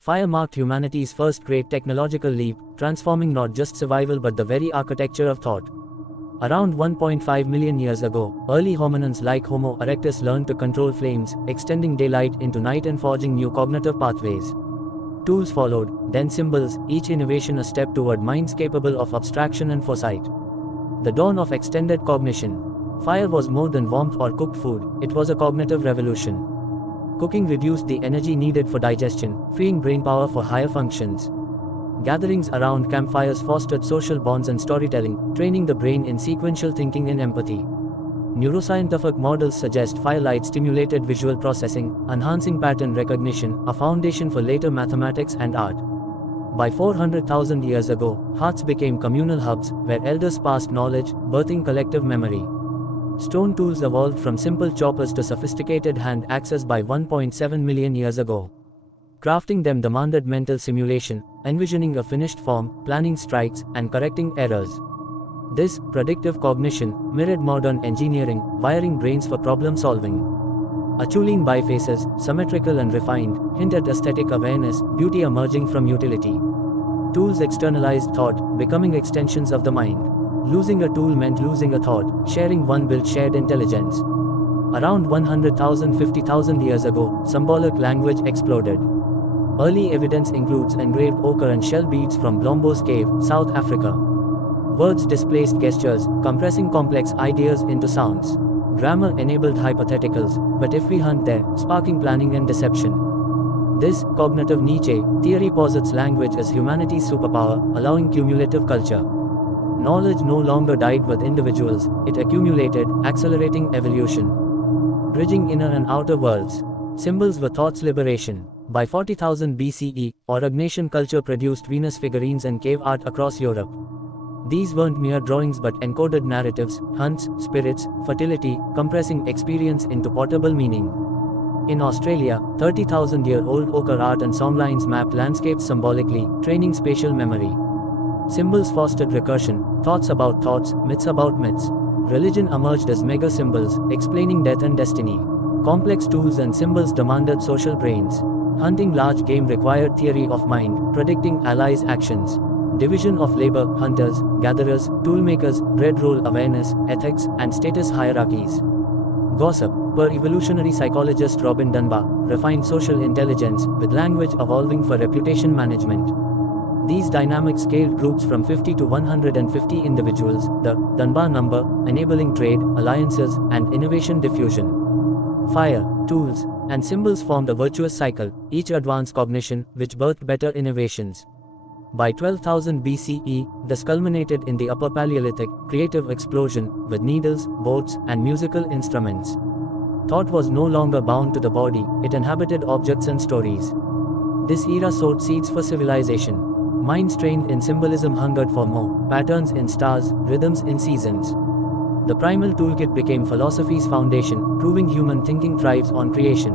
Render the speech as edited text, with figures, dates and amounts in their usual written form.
Fire marked humanity's first great technological leap, transforming not just survival but the very architecture of thought. Around 1.5 million years ago, early hominins like Homo erectus learned to control flames, extending daylight into night and forging new cognitive pathways. Tools followed, then symbols, each innovation a step toward minds capable of abstraction and foresight. The dawn of extended cognition. Fire was more than warmth or cooked food, it was a cognitive revolution. Cooking reduced the energy needed for digestion, freeing brainpower for higher functions. Gatherings around campfires fostered social bonds and storytelling, training the brain in sequential thinking and empathy. Neuroscientific models suggest firelight stimulated visual processing, enhancing pattern recognition, a foundation for later mathematics and art. By 400,000 years ago, hearths became communal hubs, where elders passed knowledge, birthing collective memory. Stone tools evolved from simple choppers to sophisticated hand axes by 1.7 million years ago. Crafting them demanded mental simulation, envisioning a finished form, planning strikes, and correcting errors. This, predictive cognition, mirrored modern engineering, wiring brains for problem solving. Achuline bifaces, symmetrical and refined, hint at aesthetic awareness, beauty emerging from utility. Tools externalized thought, becoming extensions of the mind. Losing a tool meant losing a thought, sharing one built shared intelligence. Around 100,000 50,000 years ago, symbolic language exploded. Early evidence includes engraved ochre and shell beads from Blombos Cave, South Africa. Words displaced gestures, compressing complex ideas into sounds. Grammar enabled hypotheticals, but if we hunt there, sparking planning and deception. This, cognitive Nietzsche, theory posits language as humanity's superpower, allowing cumulative culture. Knowledge no longer died with individuals, it accumulated, accelerating evolution. Bridging inner and outer worlds. Symbols were thought's liberation. By 40,000 BCE, Aurignacian culture produced Venus figurines and cave art across Europe. These weren't mere drawings but encoded narratives, hunts, spirits, fertility, compressing experience into portable meaning. In Australia, 30,000-year-old ochre art and songlines mapped landscapes symbolically, training spatial memory. Symbols fostered recursion, thoughts about thoughts, myths about myths. Religion emerged as mega-symbols, explaining death and destiny. Complex tools and symbols demanded social brains. Hunting large game required theory of mind, predicting allies' actions. Division of labor, hunters, gatherers, toolmakers, bread roll awareness, ethics, and status hierarchies. Gossip, per evolutionary psychologist Robin Dunbar, refined social intelligence, with language evolving for reputation management. These dynamics scaled groups from 50 to 150 individuals, the Dunbar number, enabling trade, alliances, and innovation diffusion. Fire, tools, and symbols formed a virtuous cycle, each advanced cognition, which birthed better innovations. By 12,000 BCE, this culminated in the Upper Paleolithic, creative explosion, with needles, boats, and musical instruments. Thought was no longer bound to the body, it inhabited objects and stories. This era sowed seeds for civilization. Minds trained in symbolism hungered for more, patterns in stars, rhythms in seasons. The primal toolkit became philosophy's foundation, proving human thinking thrives on creation.